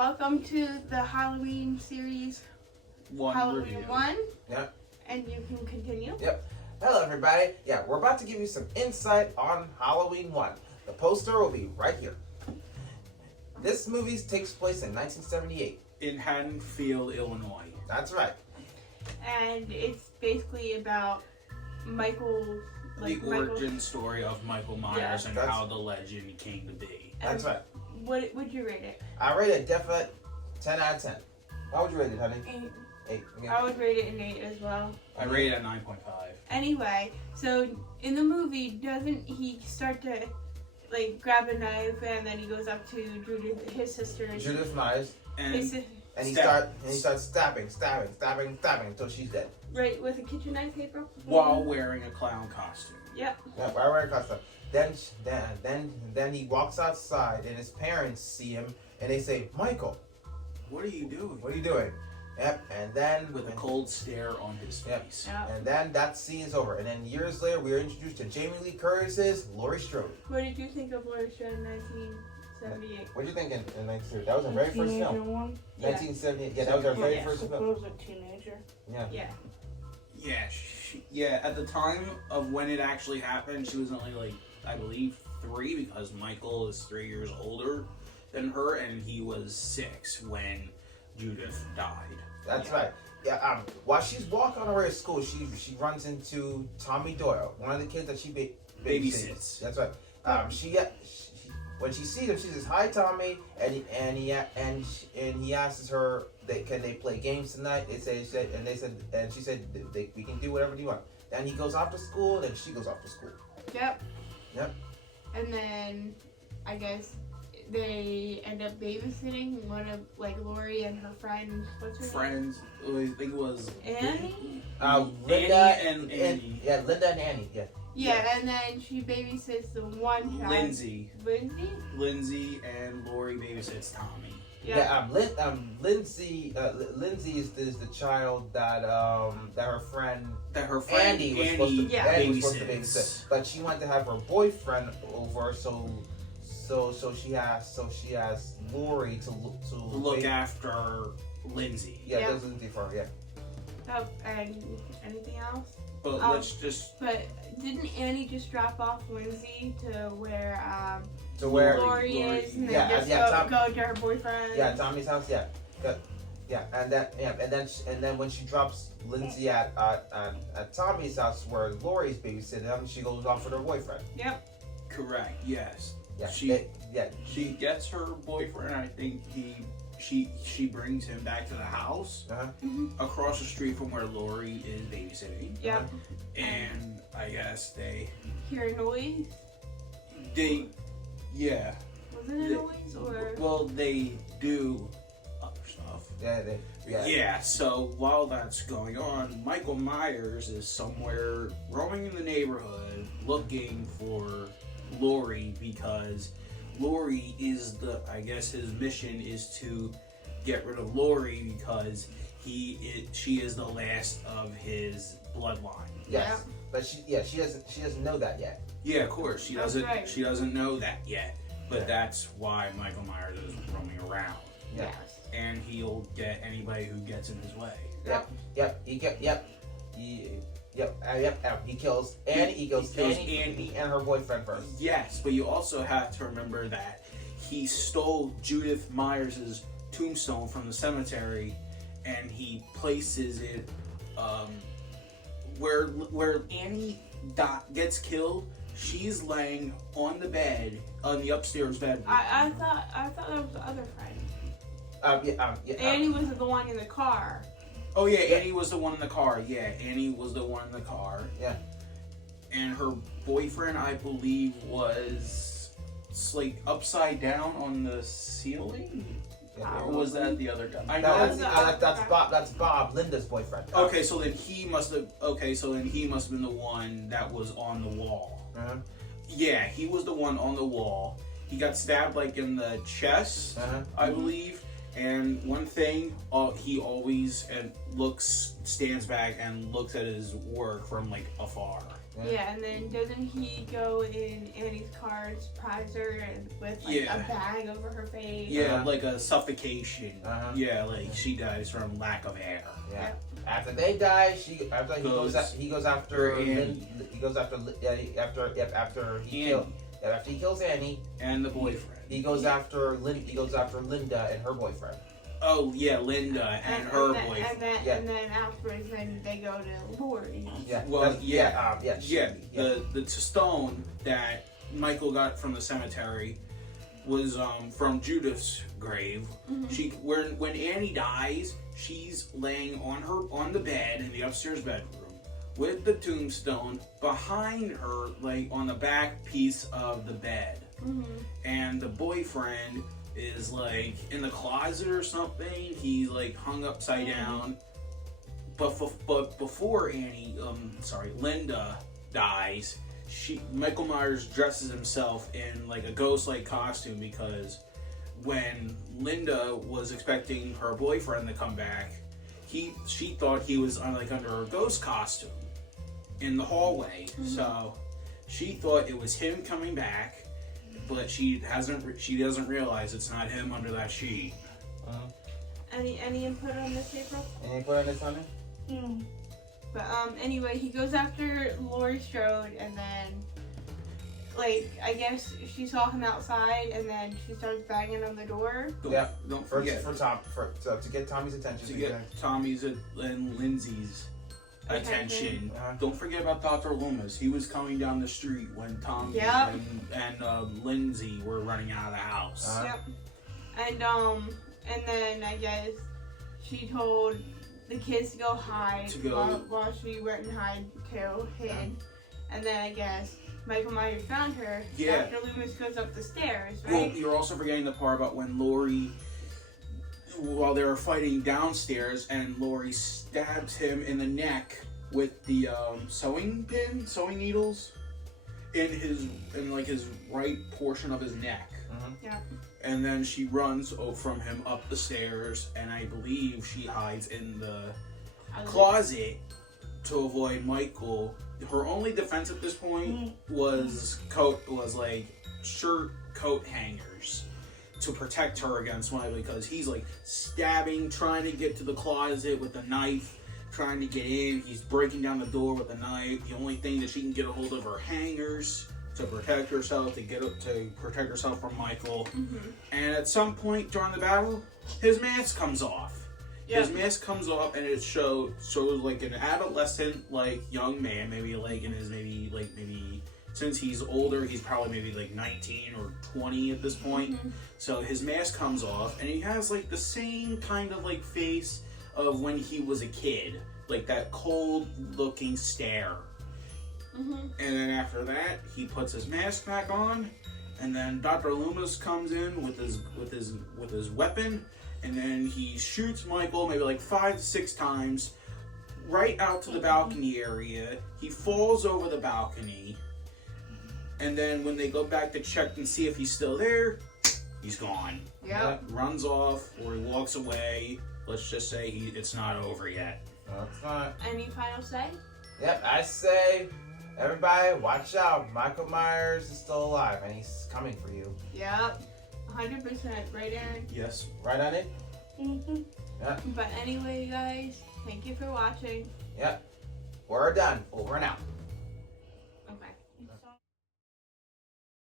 welcome to the Halloween series, Halloween review. 1. Yep. And you can continue. Yep. Hello, everybody. Yeah, we're about to give you some insight on Halloween 1. The poster will be right here. This movie takes place in 1978. In Haddonfield, Illinois. That's right. And it's basically about Michael. The origin story of Michael Myers and how the legend came to be. That's right. What would you rate it? I rate it a definite 10 out of 10. How would you rate it, honey? 8. Okay. I would rate it an 8 as well. I rate it at 9.5. Anyway, so in the movie, doesn't he start to grab a knife and then he goes up to Judith, his sister, and Judith Myers. And he starts stabbing until she's dead. right with a kitchen knife, April? while wearing a clown costume. Yep. Yeah, right where it comes from. Then he walks outside and his parents see him and they say, "Michael, What are you doing? what are you doing?" Yep. And then With a cold stare on his face. Yep. And then that scene is over. And then years later, we are introduced to Jamie Lee Curtis's Laurie Strode. What did you think of Laurie Strode in 1978? What did you think in 1978? That was her very first film. One? 1978. Yeah, that was her very Yeah. first I film. was a teenager. Yeah. Yeah. Yeah, at the time of when it actually happened, she was only I believe 3 because Michael is 3 years older than her and he was 6 when Judith died. That's right. Yeah. While she's walking on her way to school, she runs into Tommy Doyle, one of the kids that she babysits. That's right. When she sees him, she says, "Hi, Tommy," and he asks her, "Can they play games tonight?" She said, "We can do whatever you want." Then he goes off to school, then she goes off to school. Yep. Yep. And then I guess they end up babysitting one of Laurie and her friend. What's her Friends, I think it was name? Annie. Linda and Annie. Yeah, Linda and Annie. Yeah. Yeah, and then she babysits the one child. Lindsay. Lindsay. And Laurie babysits Tommy. Yeah. Lindsay is the child that her friend Andy was supposed to babysits. babysit, but she wanted to have her boyfriend over, so she has Laurie to look after Lindsay. Yeah, Yeah. that's Lindsay for her. Yeah. Oh, and anything else? But let's just But didn't Annie just drop off Lindsay to where Laurie is, and then go to her boyfriend? Yeah, Tommy's house. Yeah. And then when she drops Lindsay at Tommy's house where Laurie's babysitting, she goes off with her boyfriend. Yep. correct. Yes. Yeah. She gets her boyfriend. I think she brings him back to the house across the street from where Laurie is babysitting. Yep. And I guess they Hear a noise? yeah. Was it a noise or? Well, they do other stuff. Yeah. So while that's going on, Michael Myers is somewhere roaming in the neighborhood looking for Laurie because Laurie is I guess his mission is to get rid of Laurie because she is the last of his bloodline. Yes. But she doesn't know that yet. Yeah, of course. She That's doesn't right. she doesn't know that yet. But Yeah. that's why Michael Myers is roaming around. Yeah. Yes. And he'll get anybody who gets in his way. He kills Annie. He kills Annie and her boyfriend first. Yes, but you also have to remember that he stole Judith Myers' tombstone from the cemetery, and he places it where Annie gets killed. She's laying on the bed on the upstairs bedroom. I thought that was the other friend. Annie was the one in the car. Oh yeah, Annie was the one in the car. Yeah, Annie was the one in the car. Yeah. And her boyfriend, I believe, was upside down on the ceiling. Or was that the other guy? I know. That's Bob. That's Bob, Linda's boyfriend. Okay, so then he must have. Okay, so then he must have been the one that was on the wall. Uh-huh. Yeah, he was the one on the wall. He got stabbed in the chest, I believe. And one thing, he always stands back and looks at his work from afar. Yeah, and then doesn't he go in Annie's car and surprise her with like Yeah. a bag over her face? Yeah, like a suffocation. Uh-huh. Yeah, like she dies from lack of air. Yeah. Yep. After they die, he goes after Annie. after he kills Annie. And the boyfriend. He goes after Linda and her boyfriend. Oh yeah, Linda and her then, boyfriend. And then afterwards, then they go to Lori. Yeah. Well, That's- yeah. yeah. The stone that Michael got from the cemetery was from Judith's grave. Mhm. She when Annie dies, she's laying on the bed in the upstairs bedroom with the tombstone behind her, like on the back piece of the bed. Mm-hmm. And the boyfriend is like in the closet or something. He's like hung upside down. But before Linda dies, Michael Myers dresses himself in like a ghost-like costume because when Linda was expecting her boyfriend to come back, she thought he was under a ghost costume in the hallway. So she thought it was him coming back. But she doesn't realize it's not him under that sheet. Any input on this, April? Any input on this, honey? But anyway, he goes after Laurie Strode, and then like I guess she saw him outside, and then she starts banging on the door. Don't forget To get Tommy's attention. to get Tommy's and Lindsay's attention. Uh-huh. Don't forget about Dr. Loomis. He was coming down the street when Tommy Yep. and Lindsay were running out of the house. Uh-huh. Yep. And then I guess she told the kids to go hide while she went and hid. And then I guess Michael Myers found her. Yeah. Dr. Loomis goes up the stairs, Well, right? you're also forgetting the part about when Laurie, while they were fighting downstairs, and Laurie stabs him in the neck with the sewing needles in his right portion of his neck. Yeah. And then she runs from him up the stairs, and I believe she hides in the closet to avoid Michael. Her only defense at this point was shirt coat hangers to protect her against Michael, because he's like stabbing, trying to get to the closet with a knife, trying to get in. He's breaking down the door with a knife. The only thing that she can get a hold of are hangers to protect herself, to protect herself from Michael. And at some point during the battle, his mask comes off. Yep. His mask comes off, and it shows like an adolescent, like young man, maybe like in his maybe since he's older, he's probably maybe like 19 or 20 at this point. So his mask comes off, and he has like the same kind of like face of when he was a kid, like that cold-looking stare. And then after that, he puts his mask back on, and then Dr. Loomis comes in with his weapon, and then he shoots Michael maybe like 5 to 6 times right out to the balcony area. He falls over the balcony, and then when they go back to check and see if he's still there, he's gone. Yep. Runs off, or he walks away. Let's just say it's not over yet. That's not. Any final say? Yep, I say, everybody, watch out. Michael Myers is still alive, and he's coming for you. Yep. 100%. Right, Aaron? Yes. Right on it? But anyway, guys, thank you for watching. Yep. We're done. Over and out.